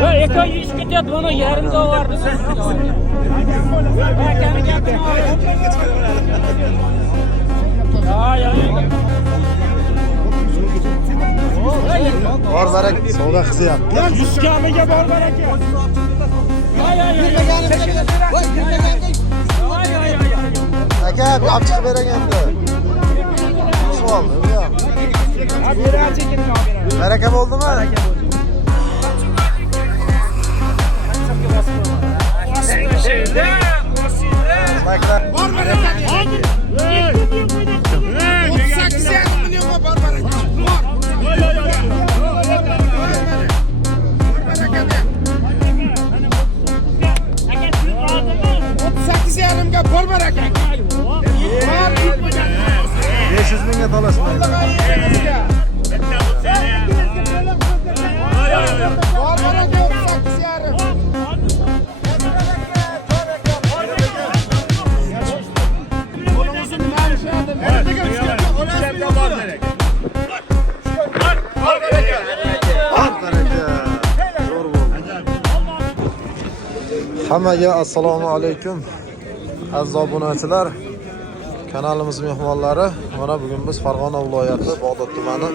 Eka 100 ketyapti, buni yarimda vardı. Bor barak savdo qilyapti. 100 kamiga bor baraka. Aka, bir olib chiqib bering endi. Savol, yo'q. Baraka bo'ldimi? Baraka bo'ldi. Bor baraka. 38 millionga bor baraka. Yarimga bor baraka. 500 mingga to'lashmaydi. Bor baraka 38 yarim. Hammaga assalomu alaykum. Aziz obunachilar, kanalimiz mehmonlari, mana bugun biz Farg'ona viloyati Bog'dod tumani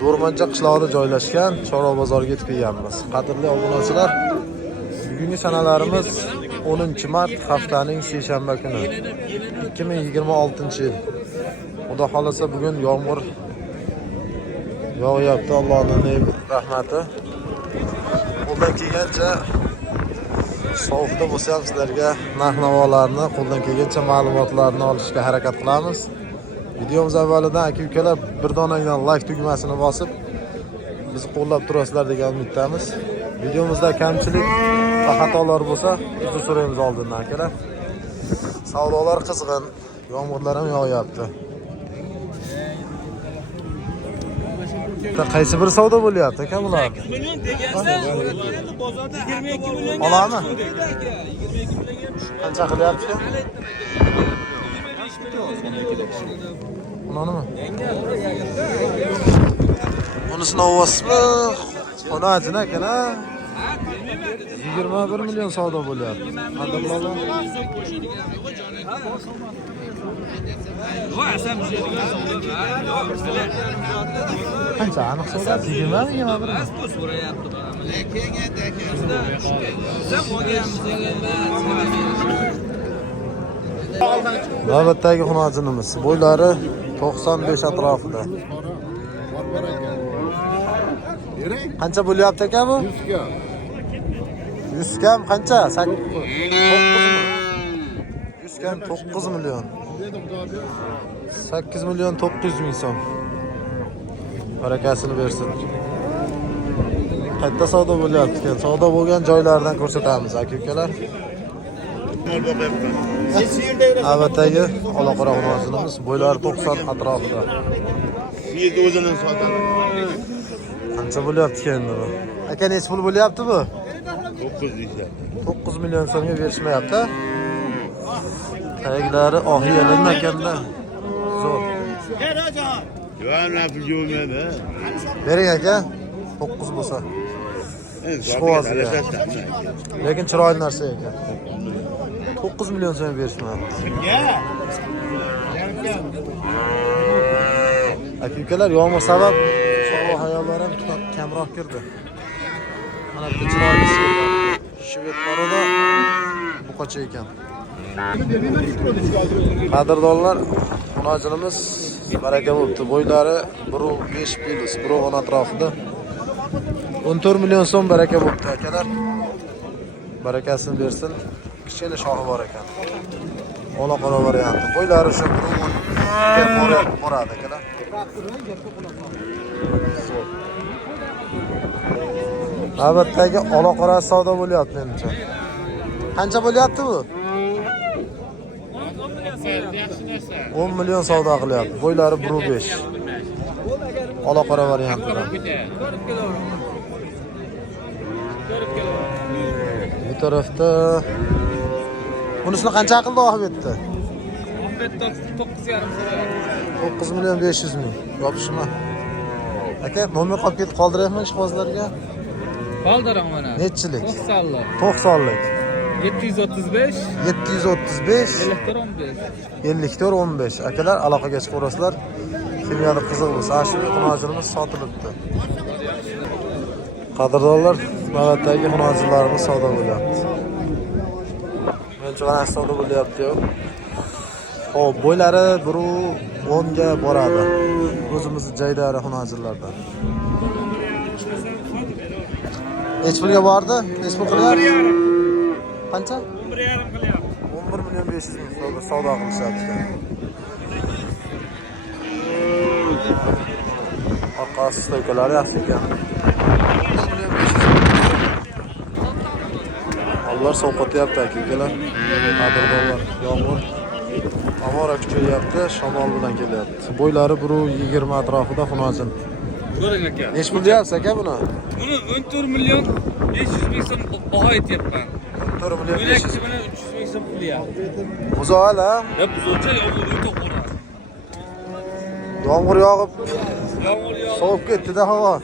Do'rmancha qishlog'ida joylashgan Chorva bozoriga yetib kelganmiz. Qadrli obunachilar, bugungi sanalarimiz 10-mart haftaning seshanba kuni 2026-yil. Xudo xolasa bugun yomg'ir yog'yapti, Allohning rahmati. Qo'ldan kelgancha sovuqda bo'lsa ham sizlarga narx-navolarni, qo'ldan kelgancha ma'lumotlarni olishga harakat qilamiz. Videomiz avvalidan aka-ukalar bir donangdan like tugmasini bosib bizni qo'llab turasizlar degan umiddamiz. Videomizda kamchilik va xatolar bo'lsa, uzr so'raymiz oldindan akalar. Savdolar qizg'in, yomg'irlar ham yog'yapti. Qaysi bir savdo bo'lyapti aka bular? 8 million degansa, bozorda 22 million. Olami? Qancha qilyapti? 25 million. Bunimi? Bunisini olasizmi? Xonajin akana. 21 million savdo bo'lyapti. Qadrlari. Qancha aniq savdo? 20 mi? Navbatdagi xonajinimiz bo'ylari 95 atrofida. Qancha bo'lyapti aka bu? 100 kam qancha? 9 mi? 100 kam 9 million. 8 million 900 ming so'm. Barakasini bersin. Qayerda savdo bo'lyapti ekan? Savdo bo'lgan joylardan ko'rsatamiz aka-ukalar. Navbatdagi aloqaro xonajinimiz bo'ylari 90 atrofida. Yerda o'zini sotadi. Qancha bo'lyapti endi bu? Aka nech pul bo'lyapti bu? 900 million so'mga berishmayapti. Tayaklari ohiyalan ekanda. Zo'r. Yo'qmi, pul yo'qmi? Bering aka. 9 bo'lsa. Lekin chiroyli narsa ekan. 9 million so'm berishmayapti. Aka-ukalar yomg'ir sabab sog'liq hayollar ham kamroq kirdi. Mana bu chiroyli shvet parada buqacha ekan. Qadrdonlar, xonajinimiz baraka bo'libdi. Bo'ylari 1.5 plus, 1.10 atrofida. 14 million so'm baraka bo'libdi akalar. Barakasini bersin. Kichkina shoxi bor ekan. Ola-qora varianti. Bo'ylari shu 1.10 boradi akalar. Navbatdagi ola-qora savdo bo'lyapti menimcha. Qancha bo'lyapti bu? 10 million savdo qilyapti. Bo'ylari 1.5. Ola-qora variantida. Bu tarafda bunisini qancha qildi Ahmetda? 9 million 500 ming. Yopishma. Aka, nomer qolib ketib qoldirayapman ishqibozlarga. Baldaran mana. Nechilik? 90lik. 90lik. 735 735 54 15. 54 15. Akalar aloqaga chiqaverasizlar. Kimyoda qiziq bo'lsa, shu xunojilimiz sotilibdi. Qadrdonlar, navbatdagi xunojillarimiz savdo bo'lyapti. Mencha mana savdo bo'lyapti-yu. Xo'p, bo'ylari 1.10 ga boradi. O'zimizni joydagi xunojillardan. Nech pulga bordi? Nech pul qilyapti? Qancha? 11,5 qilyapti. 11 million 500 ming so'm savdo qilishyapti. Orqasi stoykalari yaxshi ekan. Allar sovqotyapti akalar. Qadrdonlar, yomg'ir amora kuchayapti, shamol bilan kelyapti. Bo'ylari 1.20 atrofida xunojin. Ko'ring aka. Nech pul deyapsiz aka buni? Buni 14 million 500 ming so'm baho etyapman. 14 million 500 Yo'lakchi bilan 300 ming so'm qilyapti. Buzoq ha? Buzoqcha yomg'ir to'qura. Yomg'ir yog'ib, Yomg'ir yog'ib. sovib ketdi-da havo.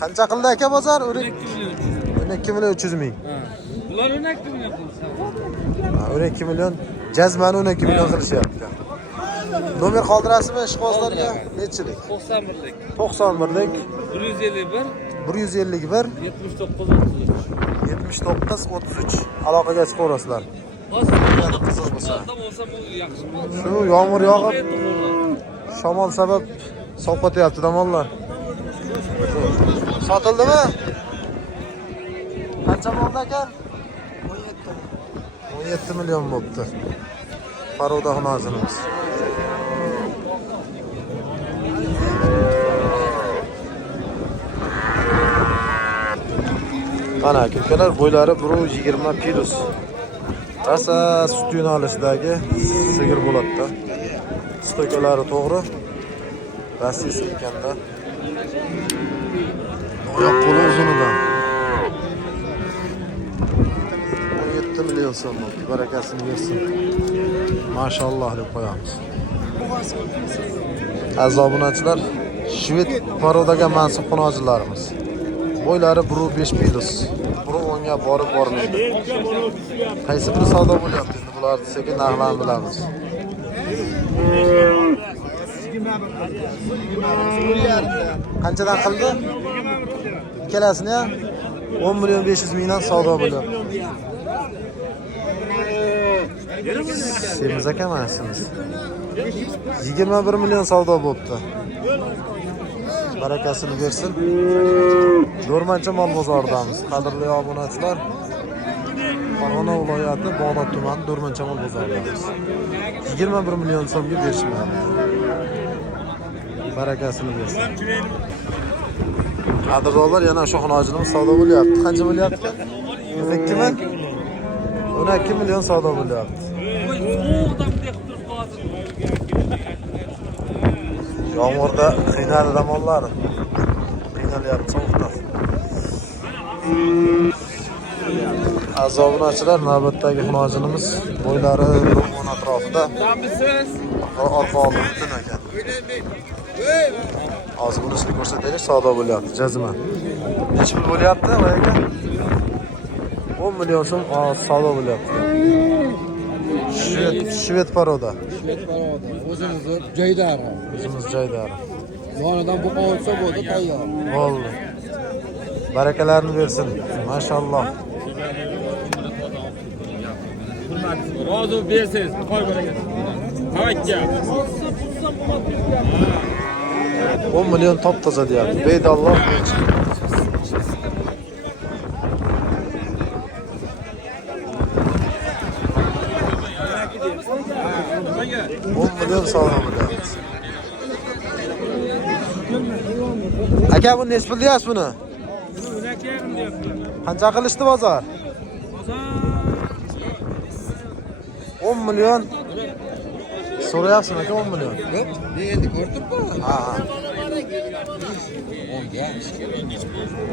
Qancha qildi aka bozor? 12 million 300 ming. Bular 12 million qilsa. 12 million, jazmani 12 million qilishyapti. Nomer qoldirasizmi ishqibozlarga? Nechilik? 91lik. 91lik 151 151 79 33. Aloqaga chiqaverasizlar. Yana qiziq bo'lsa. Shu yomg'ir yog'ib, shamol sabab sovqotyapti domollar. Sotildimi? Qancha bo'ldi aka? 17 million bo'libdi. Paroda xunojinimiz. Mana akalar bo'ylari 1.20 plus. Rasa sut yo'nalishidagi sigir bo'ladi-da. Stoykalari to'g'ri. Rasisi ekanda. Oyoq qo'li uzunidan. 17 million so'm. Barakasini bersin. Mashalloh deb qo'yamiz. Aziz obunachilar, Shved parodaga mansub xunojillarimiz. Bo'ylari 1.5 plus. 1.10 ga borib bormaydi. Qaysi biri savdo bo'lyapti? Endi bularni sekin narxlarini bilamiz. Qanchadan qildi? Ikkalasini ham 10 million 500 mingdan savdo bo'lyapti. Semiz aka mansimiz. 21 million savdo bo'libdi. Barakasini bersin. Do'rmancha mol bozoridamiz. Qadrli obunachilar, Farg'ona viloyati Bog'dod tumani Do'rmancha mol bozoridamiz. 21 million so'mga berishmayapti. Barakasini bersin. Qadrdonlar, yana shu xunojinimiz savdo bo'lyapti. Qancha bo'lyapti? 12 mi? 12 million savdo bo'lyapti. Yomg'irda qiynaldi damonlari. Qiynalyapti sovuqda. Aziz obunachilar, navbatdagi xunojinimiz bo'ylari 10 atrofida. Orqa oldi butun ekan. Hozir bunisini ko'rsataylik, savdo bo'lyapti, jazma. Nech pul bo'lyapti, aka? 10 million so'm savdo bo'lyapti. Shved paroda. O'zimiz joydari. O'zimiz joydari. Yonidan bu olsa bo'ldi, tayyor. Bo'ldi. Barakalarni bersin. Mashalloh. Rozi bersiz, qo'y barakasi. Tavakka. 10 million top toza deyapti. Beydalloh. 10 million savdo bo'lyapti. Aka, bu nech pul deyapsiz buni? 12,5 deyapti. Qancha qilishdi bozor? 10 million. So'rayapsizmi aka 10 million? Yo'q, endi ko'ribmi? Ha.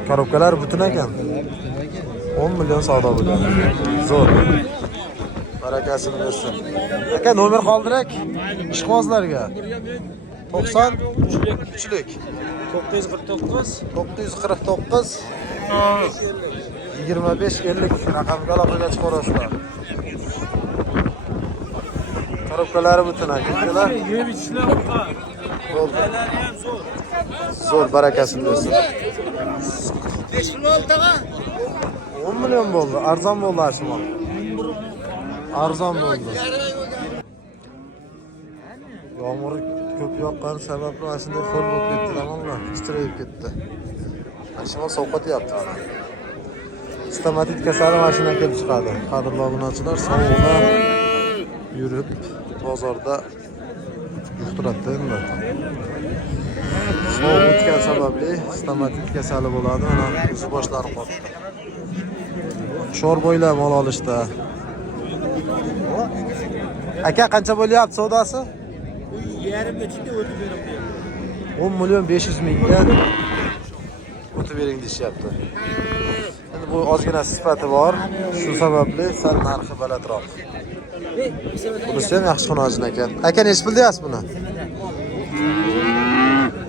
Korobkalar butun ekan. 10 million savdo bo'lyapti. Zo'r. Barakasini bersin. Aka, nomer qoldirak ishqibozlarga. 93'lük. 949 949 25-50 raqamga aloqaga chiqarasizlar. Korobkalari butun akalar. yeb ichishlar oqa. Bo'ldi. Uylari ham zo'r. Zo'r barakasini bersin. 5 million oldi tag'a. 10 million bo'ldi. Arzon bo'ldi Ashimon. Arzon bo'ldi. Yomg'ir ko'p yoqqani sababli mana shunday xo'l bo'lib ketdi, tomonlar titrayib ketdi. Ashimon sovqotyapti mana. Stomatit kasali mashina kelib chiqadi. Qadrli obunachilar, sovuqda yurib bozorda yuqtiradi endi. Sovuq o'tgan sababli stomatit kasali bo'ladi. Mana o'zi boshlari qotdi. Sho'rboylar mol olishda. Aka qancha bo'lyapti savdosi? Yarimga chiqdi o'tib beraman. 10 million 500 mingga o'tib bering deyapti. Endi bu ozgina sifati bor. Shu sababli sal narxi balandroq. Bunisi ham yaxshi xonajin ekan. Aka nech pul deyapsiz buni?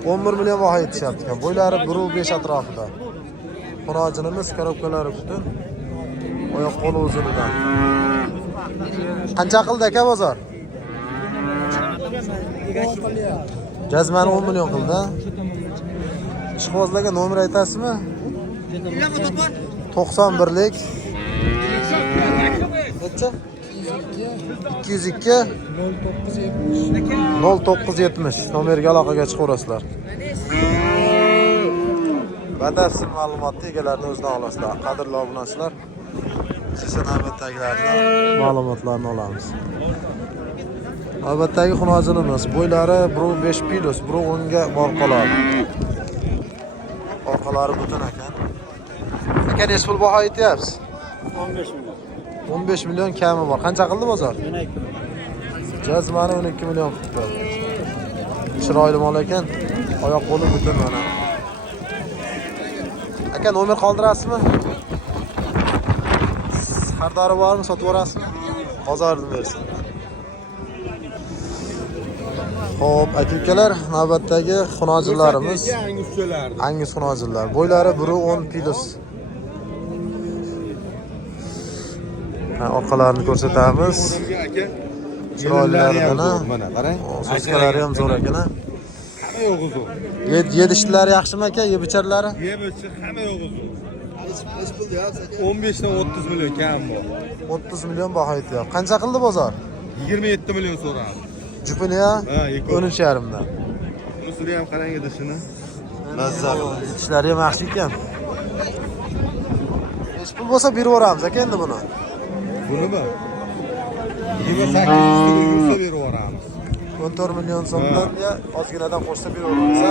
11 million baho aytishyapti ekan. Bo'ylari 1.5 atrofida. Xonajinimiz korobkalari butun. Oyoq qo'li uzunidan. Qancha qildi aka bozor? Jazmani 10 million qildi. Ishqibozlarga nomer aytasizmi? 91lik. Necha? 202 0970 nomerga aloqaga chiqaverasizlar. Batafsil ma'lumotni egalarining o'zidan olasizlar. Qadrli obunachilar, siz navbatdagilarning ma'lumotlarini olamiz. Navbatdagi xonajinimiz bo'ylari 1.5 kilos, 1.10 ga bor qoladi. Orqalari butun ekan. Aka nech pul baho aytyapsiz? 15 million. 15 million kami bor. Qancha qildi bozor? 12. Jazmani 12 million qildi. Chiroyli mol ekan. Oyoq qo'li butun mana. Aka nomer qoldirasizmi? Xardori bormi, sotib yuborasizmi? Bozorni bersin. Xo'p, aka-ukalar, navbatdagi xonajinlarimiz Angus xonajinlar. Bo'ylari 1.10 kilos. Orqalarini ko'rsatamiz. Chiroylaridan mana qarang. Soskalari ham zo'r ekan. Hamma yo'g'i zo'r. Yedishlari yaxshimi aka? Yeb-icharlari? Yeb-ichi hamma yo'g'i zo'r. 15 dan 30 million kam bor. 30 million baho aytyapti. Qancha qildi bozor? 27 million so'radi. Jupini ya? Ha, 13,5 dan. Musuli ham qarang edishini. Ishlari ham yaxshi ekan. Hech pul bo'lsa berib yuboramiz aka endi buni. Bunimi? 28 million yursa berib yuboramiz. 14 million so'mdan ya ozginadan qo'shsa berib yuboramiz.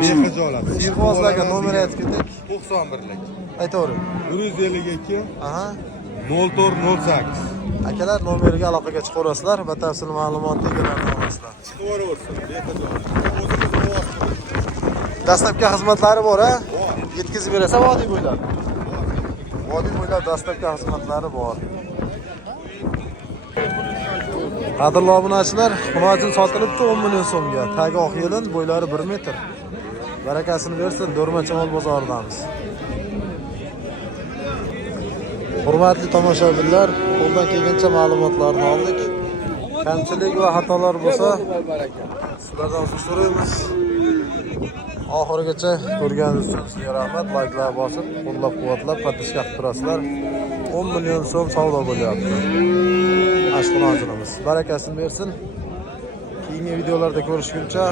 Bexijolat. Ishqibozlarga nomer aytib keting. 91lik. Aytavering. 152 Aha. 0408. Akalar nomeriga aloqaga chiqaverasizlar, batafsil ma'lumotni egalaridan olasizlar. Chiqaversin. Bexijolat. Dastlabki xizmatlari bor, ha? Yetkazib berasa vodiy bo'ylab. Vodiy bo'ylab dastlabki xizmatlari bor. Qadrli obunachilar, xonajin sotilibdi 10 million so'mga. Tagi oq yelin, bo'ylari 1 metr. Barakasini bersin, Do'rmachamol bozoridamiz. Hurmatli tomoshabinlar, qo'ldan kelgancha ma'lumotlarni oldik. Kamchilik va xatolar bo'lsa, sizlardan uzr so'raymiz. Oxirigacha ko'rganingiz uchun sizga rahmat. Like'lar bosib, qo'llab-quvvatlab, podpiska qilib turasizlar. 10 million so'm savdo bo'lyapti. Ashxonajinimiz barakasini bersin. Keyingi videolarda ko'rishguncha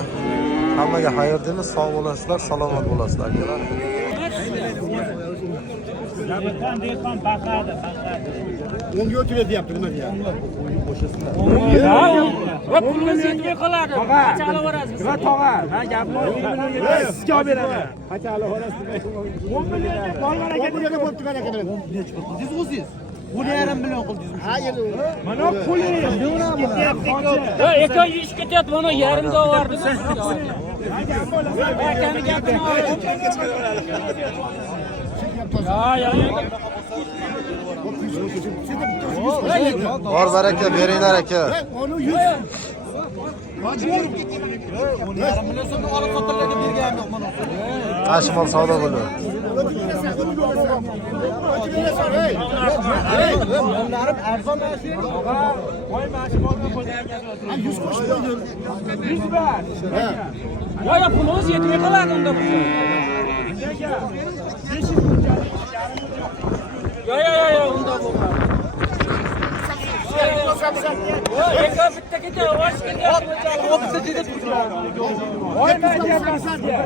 hammaga xayr deymiz. Sog' bo'lasizlar, salomat bo'lasizlar akalar. Dehqon baqadi. O'nga o'tib deyapti nima deyapti? Va pulimiz senga qoladi. Qancha olaverasiz? Va tog'a, ha gapni sizga olib beraman. Qancha olaverasiz? 10 million qolgan aka nega bo'libdi mana aka? Siz o'zingiz 1.5 million qildingiz. Ha, mana puli nima? Ha, aka ish ketyapti, mana yarimda olardi. Akani gapini Ya. Bor baraka beringlar aka. Onu 100. Ashmol savdo bo'ldi. Onlarım arzon maaşı. Koy maaşı bozma koyacağız. 100 koş koydur. 100 ver. Ya pulumuz yetmiyor kalan onda bu. Ya onda bu. Eka bitti gitti. Hoş gitti. O bitti gitti. Oy ben yapmasın diye.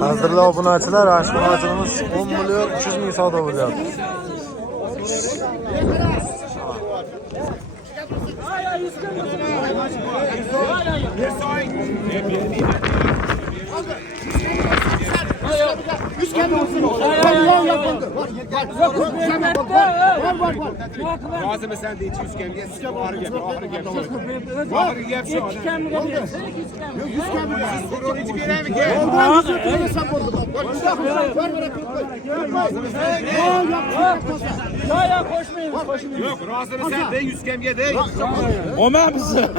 Hazırda obunachilar Ashmolachimiz 10 million 300 ming savdo bo'lyapti. Lazım sen de 200 kemiye sıkı ağrı gel. Ağrı gel. Ağrı gel şu an. 100 kemiye. Hiç bir mi ki? Ya koşmayın. Yok razını sen de 100 kemiye de. Olmaz mısın?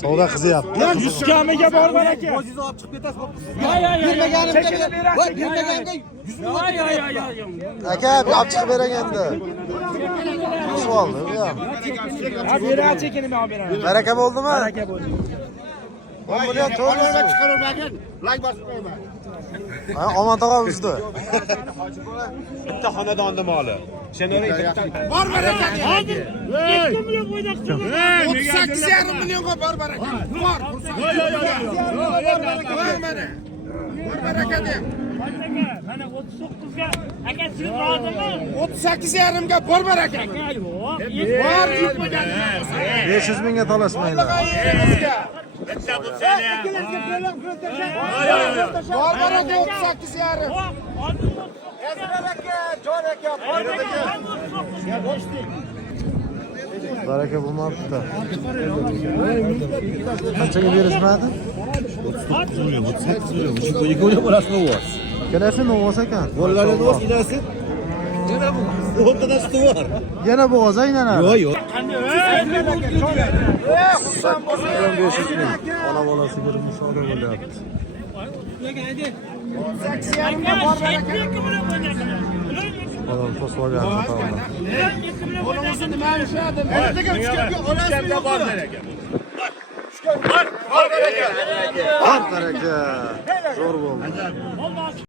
Savdo qizyapti. 100 kamiga bor var aka. O'zingiz olib chiqib ketasiz. Aka olib chiqib bering endi. Savoldi bu ham. Ha bera çekini ben bera. Baraka bo'ldimi? Baraka bo'ldi. 10 million to'g'rimi? Çıkarılmagan. Like basmayma. Ha, Omon tog'a uzdi. Bitta xonadonda moli. Shenori Bor baraka. Hozir 2 milyon qo'ydaq. 38,5 milyonga bor baraka. Bor. Bor baraka de. Mana 39 ga aka siz rozimi? 38,5 ga bor baraka. Bor yutmagan. 500 mingga talashmanglar. Bor baraka 38,5. Baraka bo'lmabdi. Qanchaga berishmadi? 2 million bo'lasizmi u? Kelasi novoz ekan. Bolalarni o'z ilasi. Yana bu. O'rtada suti bor. Yana bo'g'oz aylanadi. Yo'q, yo'q. 500 ming. Ona bolasiga savdo bo'lyapti. Adam to'smagan taomlar. Bor baraka. Zo'r bo'ldi.